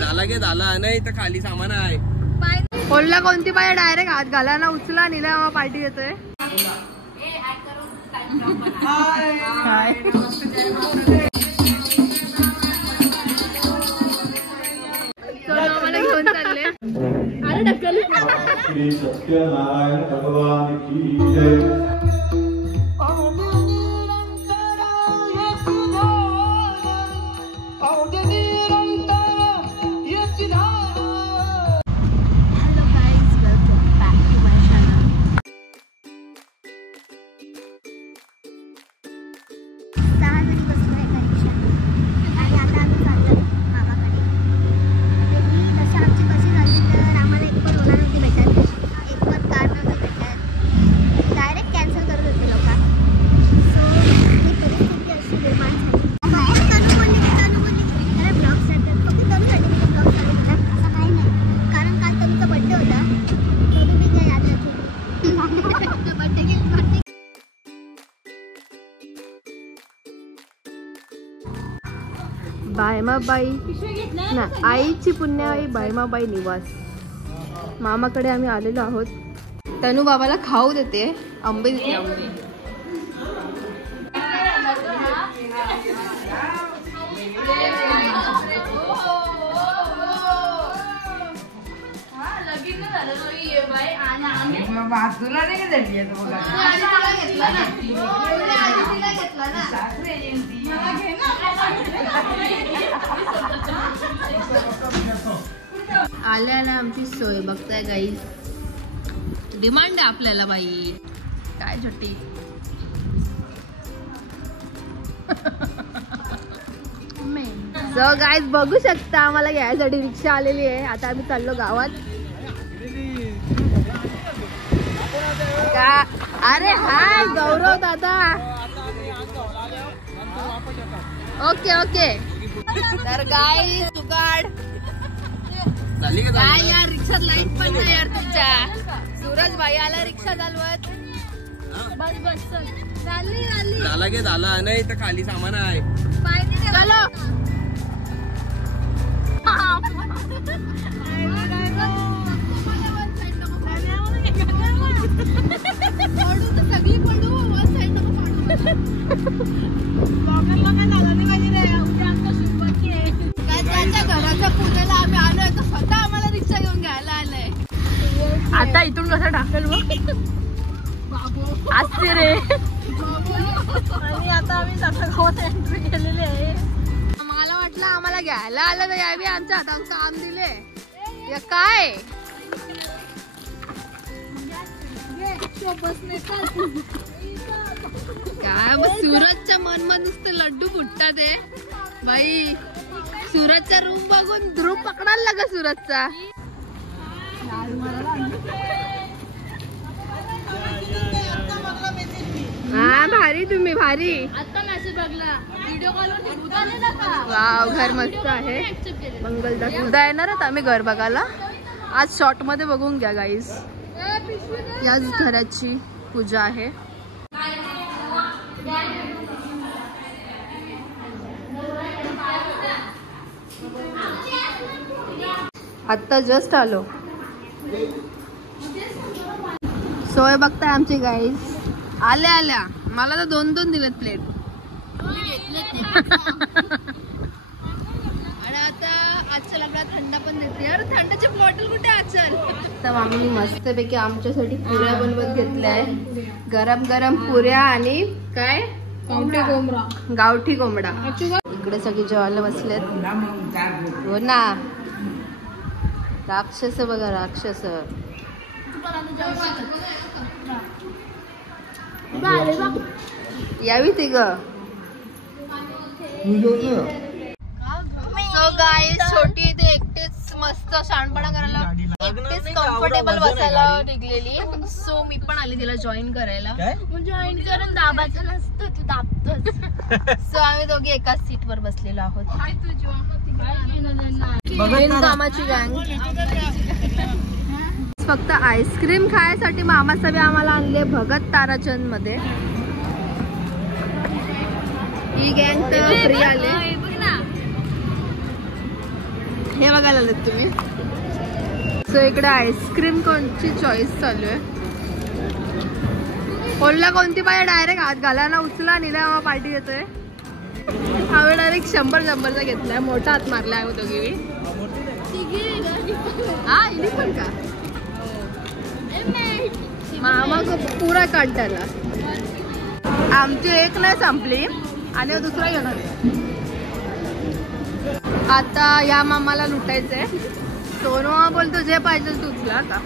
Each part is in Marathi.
झाला गे झाला नाही तर खाली सामान आहे. बोलला कोणती पाय डायरेक्ट हात घाला ना उचला निला पार्टी देतोय. मला घेऊन चालले. अरे ढकल. श्री सत्यनारायण भगवान की जय. बायमाबाई ना आईची पुण्याई बायमाबाई निवास मामाकडे आम्ही आलेलो आहोत. तनू बाबाला खाऊ देते आंबे देते. आंबे आल्या आमची सोय बघताय गाईस. डिमांड आहे आपल्याला बाई काय छोटी. सो गाईस बघू शकता आम्हाला घ्यायसाठी रिक्षा आलेली आहे. आता आम्ही चाललो गावात. अरे हाय गौरव दादा. Okay okay. तर गाईस जुगाड काय यार रिक्षात लाईट पण नाही यार तुमच्या. सूरज भाई आला रिक्षा चालवत. बस बस चालली चालली. झाला गे झाला नाही तर खाली सामान आहे. चलो सगळी पडू वन साईड घराच्या पूजेला आम्ही आलोय तर स्वतः आम्हाला रिक्षा घेऊन घ्यायला आलंय. आता इथून कसं टाकेल मग असते रे. आणि आता आम्ही गावात एंट्री केलेली आहे. मला वाटलं आम्हाला घ्यायला आलं तर यावी आमच्या हातात काम दिले काय. काय सूरजच्या मनमा नुसतं लड्डू फुटतात आहे भाई. सूरजचा रूम बघून ध्रुव पकडायला लागा सूरजचा. हा भारी तुम्ही भारी. आता मेसेज बघला व्हिडिओ कॉलवर. वाव घर मस्त आहे. मंगलदास उद्या येणार आहेत आम्ही घर बघायला. आज शॉर्ट मध्ये बघून घ्या गाईज. याच घराची पूजा आहे. आता जस्ट आलो. सोय बघताय आमची गाईज. आल्या आल्या मला तर 2-2 दिलेत प्लेट. आणि आता आजचल आपल्याला थंड पण देते. अरे थंडाची बॉटल कुठे आजचल. तर आम्ही मस्तपैकी आमच्यासाठी पुऱ्या बनवत घेतल्या. गरम गरम पुऱ्या आणि काय गावठी कोंबडा. इकडे सगळे जेवायला बसलेत. हो ना राक्षस बघा राक्षस. यावी ती ग. सो गाईस छोटी इथे एकटेच मस्त शानपणा करायला एकटेच कम्फर्टेबल बसायला निघलेली. सो मी पण आली तिला जॉईन करायला. जॉईन करून दाबायचं नसतं तू दाबतोस. सो आम्ही दोघी एकाच सीट वर बसलेलो आहोत. कामाची गँग. फक्त आईस्क्रीम खायसाठी मामा सगळे आम्हाला आणले भगत ताराचंद मध्ये. ही गँग तर फ्री आले. हे बघायला आलेत तुम्ही. सो इकडे आईस्क्रीम कोणची चॉईस चालू आहे. कोणला कोणती पाहिजे डायरेक्ट हात घाला ना, उचला निदा पार्टी देतोय. आम्ही डायरेक्ट 100चा घेतलाय. मोठा हात मारला आहे दोघी. हा इली पण का मामा पुरा काढ त्याला. आमची एक नाही संपली आणि दुसरा घेणार. आता या मामाला लुटायचंय. सोनू मामा बोलतो जे पाहिजे तू उचला आता.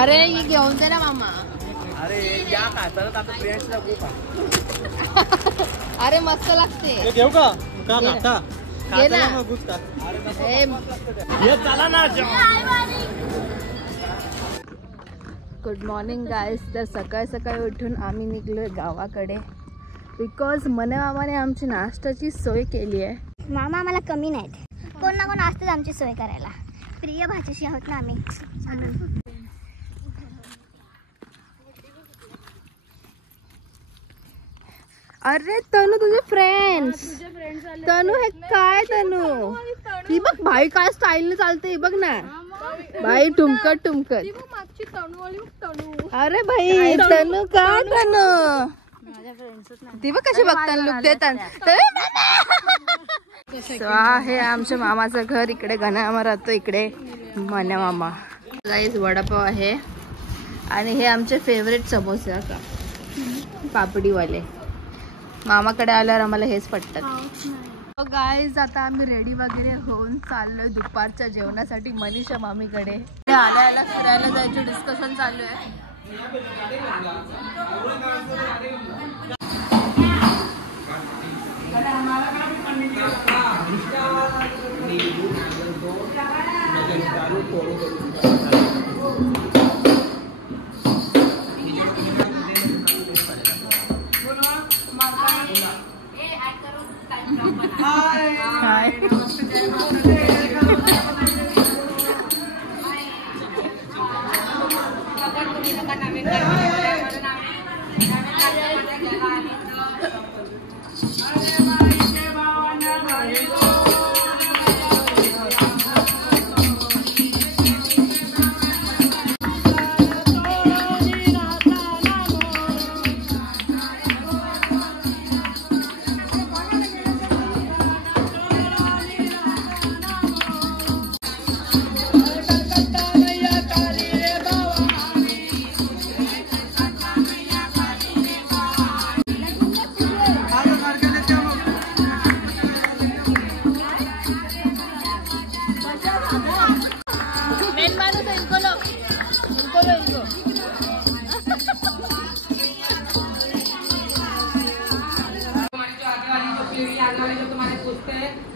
अरे ही घेऊन दे ना मामा. अरे या खाता फ्रेंड्सला खूप. अरे मस्त लागते. घेऊ का खाता घे ना. Good morning guys. तर सकाळी सकाळी उठून आम्ही निघलोय गावाकडे. बिकॉज मने मामाने आमची नाश्त्याची सोय केली आहे. मामा आम्हाला कमी नाहीत. कोण ना कोण असतंच आमची सोय करायला. प्रिय भाच्याशी आहोत ना आम्ही. अरे तनू तुझे फ्रेंड्स. तनू हे काय तनू. ही बघ भाई काय स्टाईल चालते. बघ ना भाई ठुमकत ठुमकत. अरे भाई तनू काय तनू. ती बघ कशी बघताना लुक देतात. हे आमच्या मामाचं घर. इकडे गणा राहतो. इकडे मन्या मामा. गाईस वडापाव आहे. आणि हे आमचे फेवरेट समोसे का पापडीवाले. मामाकडे आल्यावर आम्हाला हेच पटतात. गाईज आता आम्ही रेडी वगैरे होऊन चाललोय दुपारच्या जेवणासाठी मनीषा मामीकडे. आल्याला फिरायला जायचं डिस्कशन चालू आहे.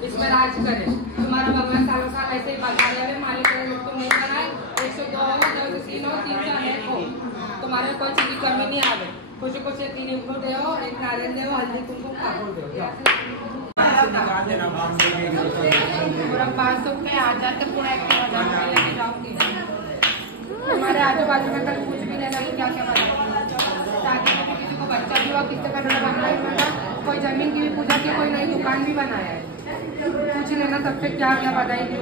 इसमें राज करे. तुम्हारा भगवान सालों साल ऐसे ही बता रहे. मालिक तुम नहीं बनाए 102 हो 203 हो 301 हो. तुम्हारे कोई चीज की कमी नहीं आवे. कुछ कुछ 3 इनको दे हो. एक नारियल दे हो. हल्दी कुमकुम कापूर दे हो. पूरा 500 के 1000 के पूरा 1000 लेके जाओगे. हमारे आजू बाजू में कल कुछ भी लेना क्या क्या बना. ताकि किसी को बच्चा भी हुआ किससे करना. कोई जमीन की भी पूजा की. कोई नई दुकान भी बनाया है. कुछ लेना सबसे क्या क्या बधाई दी.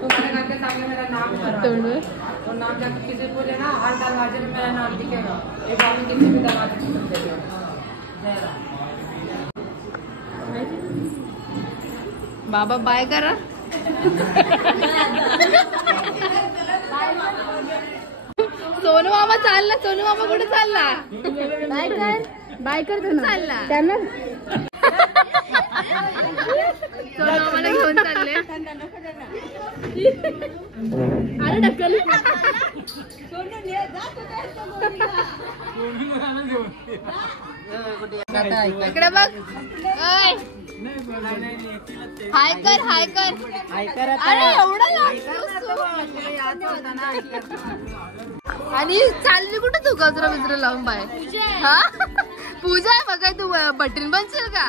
तुम्हारे घर के सामने मेरा नाम तो नाम जाकर किसी को लेना. हर दरवाजे में मेरा नाम दिखेगा. एक बार किसी भी दरवाजे में देखेगा. बाबा बाय करा. सोनू मामा चालला. सोनू मामा कुठे चालला. बाय कर. बाय कर चालला त्यांना. सोनू मामाला घेऊन चालले. अरे ढकल. इकडे बघ. हाय कर. हाय कर. अरे एवढं आणि चालली कुठे तू गजरा बिजरा लावून बाय. हा पूजा आहे बघा. तू बटन बनशील का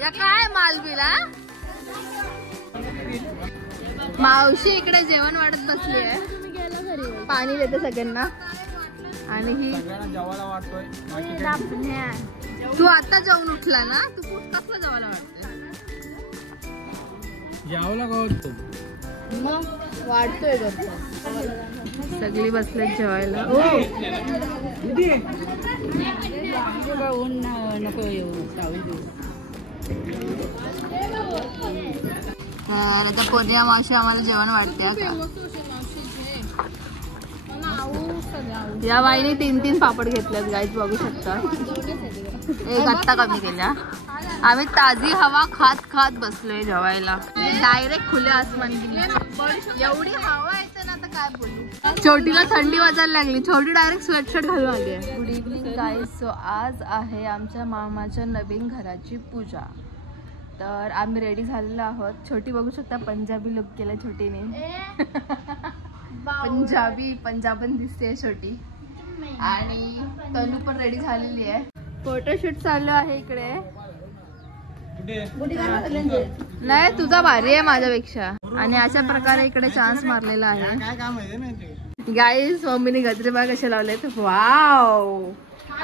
या काय मालबीला. मावशी इकडे जेवण वाढत बसली आहे. पाणी देते सगळ्यांना. आणि ही सगळ्यांना जेवायला वाटतोय. तू आता जेवून उठला ना, तू कसला जेवायला वाटतोय? जेवायला गावतो मग वाढतोय ग. सगळी बसले जेवायला. आता पोरिया मावशी आम्हाला जेवण वाटते का? या बाईने 3 पापड घेतल्यात गाईज, बघू शकता. एक आत्ता कमी केल्या. आम्ही ताजी हवा खात खात बसलोय जेवायला. डायरेक्ट खुले आसमान गेली. एवढी हवा येते ना, आता काय बोलू. छोटीला थंडी वाजायला लागली. छोटी डायरेक्ट स्वेटशर्ट घालून आली आहे. Good evening guys. सो आज आहे आमच्या मामाच्या नवीन घराची पूजा. तर आम्ही रेडी झालेलो आहोत. छोटी बघू शकता पंजाबी लुक केला छोटीने. पंजाबन दिसते छोटी. आणि तनू पण रेडी झालेली आहे. फोटोशूट चालू आहे इकडे. नाही, तुझा भारी आहे माझ्यापेक्षा. आणि अशा प्रकारे इकडे चान्स मारलेला आहे. काय काम आहे गाईस, मम्मीने गजरे बघा कसे लावले. वाव,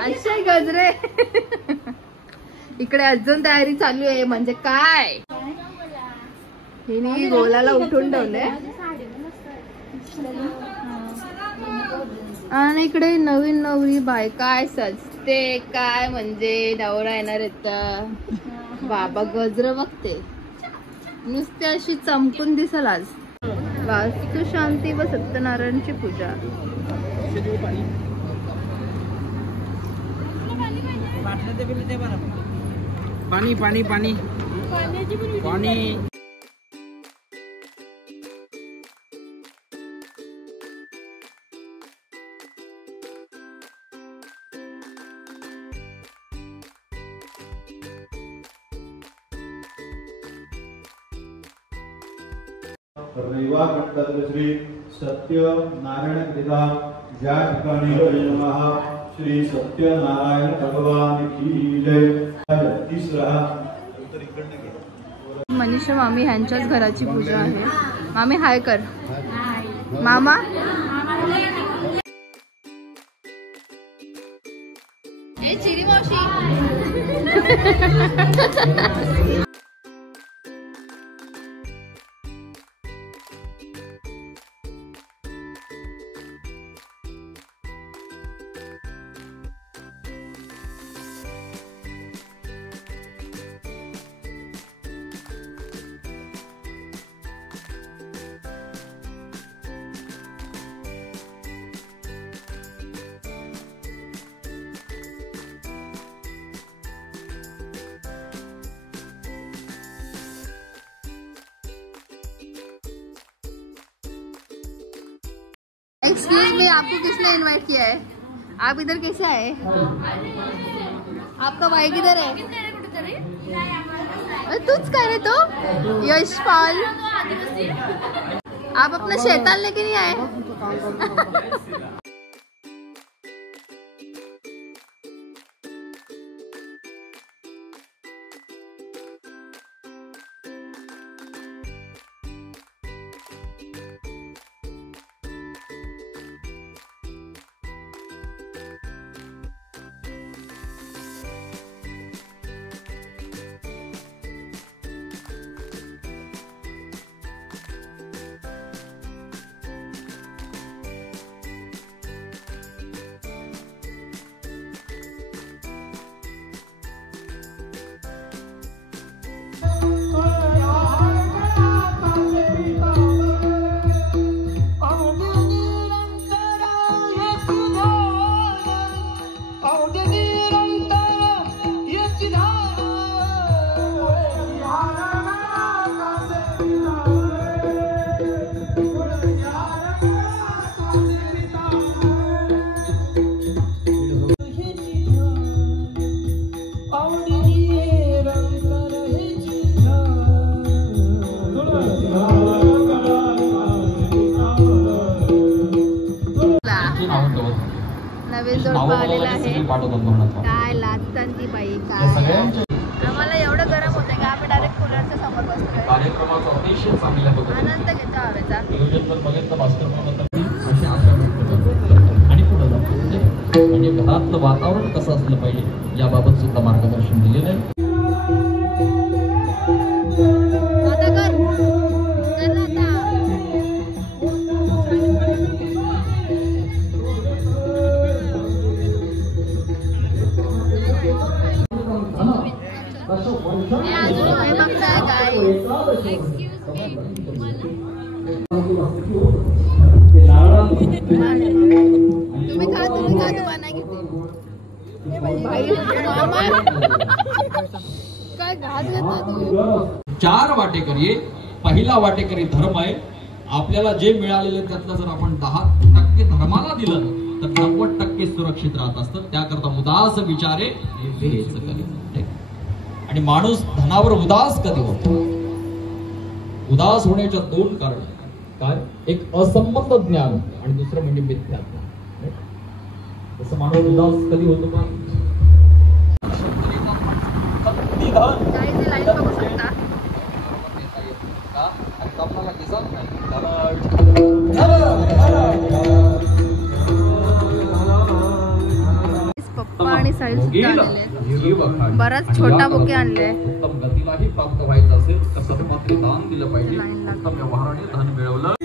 असे गजरे. इकडे अजून तयारी चालू आहे. म्हणजे काय, हिने गोलाला उठून ठेवले. आणि इकडे नवीन नवरी बाय काय सजते, काय म्हणजे नवरा येणार येत. बाबा गजर बघते, नुसते अशी चमकून दिसल आज. वास्तू शांती व सत्यनारायणची पूजा. पाणी पाणी पाणी पाणी. रविवार श्री सत्यनारायण क्रीडा ज्या ठिकाणी श्री सत्यनारायण भगवान की जय. तिसरा मनीषा मामी ह्यांच्याच घराची पूजा आहे. मामी हाय कर. मामा चिरी मावशी. एक्सक्यूज मी, आपको किसने इनवाइट किया है? आप इधर कैसे आए? आपका भाई किधर है? तूच काय रे तो? यशपाल, आप अपना शैतान लेके नहीं आए? नवीन जोडपा आलेला आहे. काय लाजतात ती बाई, काय आम्हाला एवढं गरम होतंय का आम्ही डायरेक्ट कूलरच्या समोर बसतोय. आनंद घेतो हवेचा. घरातलं वातावरण कसं असलं पाहिजे याबाबत सुद्धा मार्गदर्शन दिलेलं आहे. आता कर ना आता. हे अजून हे बघताय काय तुम्ही खा तुम्हाला नाही घेते भाई मामा काय घास घेता तू. 4 वाटेकरी. पहिला वाटेकरी धर्म आहे. आपल्याला जे मिळालेलं त्यातलं जर आपण 10% धर्माला दिलं तर 90% सुरक्षित राहत असतं. त्याकरता उदास विचारे हेच करी. आणि माणूस धनावर उदास कधी होतो? उदास होण्याच्या 2 कारण काय? एक असंबद्ध ज्ञान आणि दुसरं म्हणजे मिथ्या ज्ञान. तसं माणूस उदास कधी होतो का? काही ते लाईन बघू शकता. पप्पा आणि साहिल सुद्धा आलेले. बराच छोटा बुके आणले. उत्तम गतीलाही प्राप्त व्हायचं असेल तर सन्मात्री दान दिलं पाहिजे. उत्तम व्यवहाराने धन मिळवलं